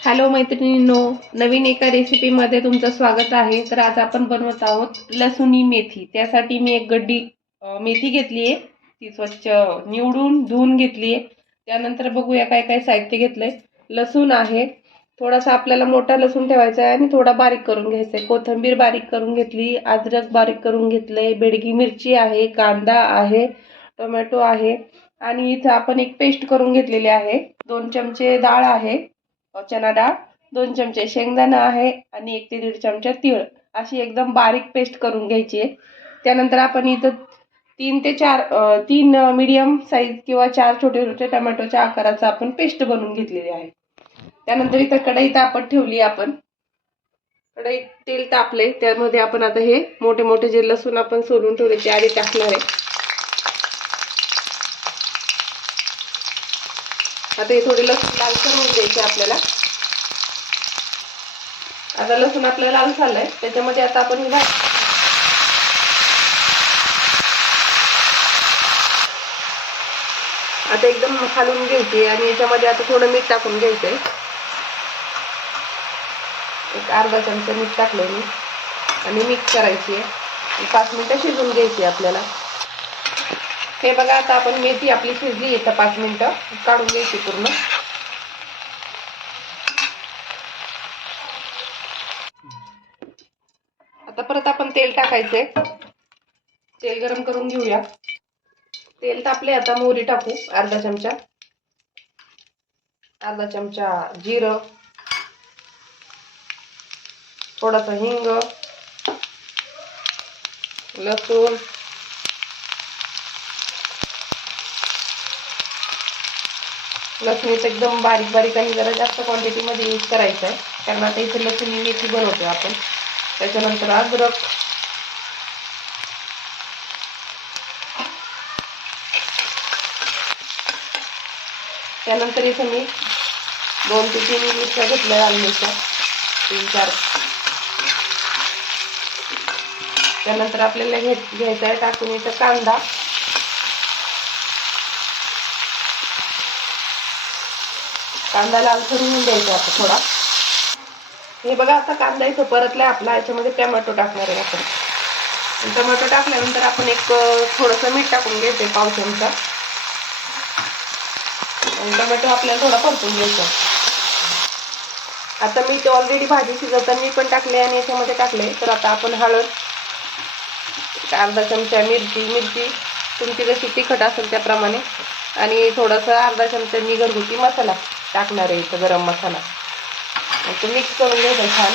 Hello मैत्रिणींनो नवीन एका रेसिपीमध्ये तुमचं स्वागत आहे. तर आज आपण बनवत आहोत लसुणी मेथी. त्यासाठी मी एक गड्डी मेथी घेतली आहे. ती स्वच्छ निवडून धुवून घेतली आहे. त्यानंतर बघूया काय काय साहित्य घेतलंय. लसूण आहे. थोडासा आपल्याला मोठा लसूण ठेवायचा आहे आणि थोडा बारीक करून घ्यायचा आहे. कोथिंबीर बारीक करून घेतली अद्रक बारीक करून घेतलंय बेडगी मिरची आहे कांदा आहे टोमॅटो आहे. आणि इथं आपण एक पेस्ट करून घेतलेली आहे. दोन चमचे डाळ आहे. चना डाळ दोन चमचे शेंगदाणा आहे आणि एक ते दीड चमचा तीळ. अशी एकदम बारीक पेस्ट करून घ्यायची आहे. त्यानंतर आपण इथं तीन ते चार तीन मीडियम साईज किंवा चार छोटे छोटे टोमॅटोच्या आकाराचा आपण पेस्ट बनवून घेतलेली आहे. त्यानंतर इथं कढई तापत ठेवली आपण. कढईत तेल तापले त्यामध्ये आपण आता हे मोठे मोठे जे लसूण आपण सोलून ठेवले ते आधी टाकणार आहे. आता हे थोडे लसूण लाल करून द्यायचे आपल्याला. आता लसूण आपल्याला लाल झालंय. त्याच्यामध्ये आता आपण ही भाजी आता एकदम खालून घ्यायची आणि याच्यामध्ये आता थोडं मीठ टाकून घ्यायचंय. एक अर्धा चमचा मीठ टाकलंय मी. आणि मिक्स करायची आहे पाच मिनिटं शिजवून घ्यायची आपल्याला. हे बघा आता आपण मेथी आपली शिजली येतं पाच मिनिटं. काढून घ्यायची पूर्ण. आता परत आपण तेल टाकायचंय. तेल गरम करून घेऊया. तेल तापले आता मोहरी टाकू अर्धा चमचा. अर्धा चमचा जिरं. थोडासा हिंग. लसूण. लसूणीचं एकदम बारीक बारीक आणि जरा जास्त क्वांटिटीमध्ये यूज करायचं आहे कारण आता इथे लसूण मेथी बनवतो आपण. त्याच्यानंतर अद्रक. त्यानंतर इथं मी दोन ते तीन मिरच्या घेतल्या लाल मिरच्या तीन चार. त्यानंतर आपल्याला घे घ्यायचा आहे टाकून इथं कांदा. कांदा लाल करून द्यायचा आता थोडा. हे बघा आता कांदा इथं परतलाय आपला याच्यामध्ये टोमॅटो टाकणार आहे आपण. टोमॅटो टाकल्यानंतर आपण एक थोडंसं मीठ टाकून घ्यायचंय पाव चमचा टमॅटो टोमॅटो आपल्याला थोडा परतून घ्यायचा आता मी ते ऑलरेडी भाजी शिजवताना मी पण टाकले आणि याच्यामध्ये टाकले. तर आता आपण हळद अर्धा चमचा मिरची मिरची तुमची जशी तिखट असेल त्याप्रमाणे. आणि थोडंसं अर्धा चमचा मी घरगुती मसाला. टाकणार आहे इथं गरम मसाला. तो मिक्स करून घ्यायचा छान.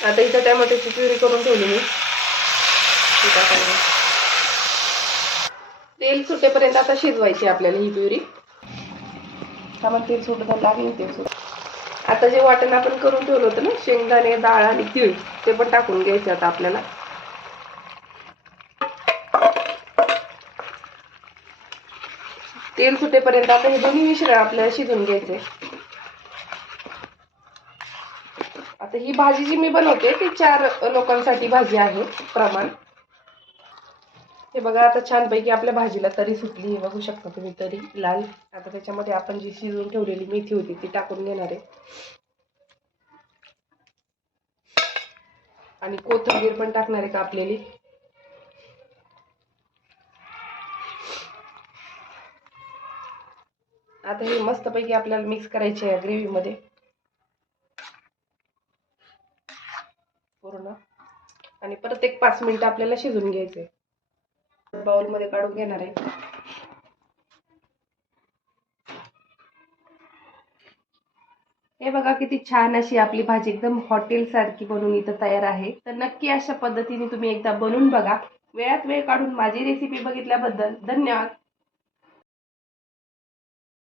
आता इथं टॅमॅटोची प्युरी करून ठेवली मी. तेल सुटेपर्यंत आता शिजवायची आपल्याला ही प्युरी. मग तेल सुटत लागेल तेल सुट. आता जे वाटण आपण करून ठेवलं होतं ना शेंगदाणे डाळ आणि तीळ ते पण टाकून घ्यायचे आता आपल्याला. तेल सुटेपर्यंत आता हे दोन्ही मिश्रण आपल्याला शिजून घ्यायचे आता ही भाजी जी मी बनवते ती चार लोकांसाठी भाजी आहे प्रमाण. हे बघा आता छानपैकी आपल्या भाजीला तरी सुटली हे बघू शकता तुम्ही तरी लाल. आता त्याच्यामध्ये आपण जी शिजवून ठेवलेली मेथी होती ती टाकून घेणार आहे. आणि कोथिंबीर पण टाकणार आहे कापलेली आता हे मस्तपैकी आपल्याला मिक्स करायचे आहे ग्रेव्हीमध्ये पूर्ण. आणि परत एक पाच मिनिटं आपल्याला शिजून घ्यायचे बाउलमध्ये काढून घेणार आहे. हे बघा किती छान अशी आपली भाजी एकदम हॉटेल सारखी बनवून इथं तयार आहे. तर नक्की अशा पद्धतीने तुम्ही एकदा बनवून बघा. वेळात वेळ काढून माझी रेसिपी बघितल्याबद्दल धन्यवाद.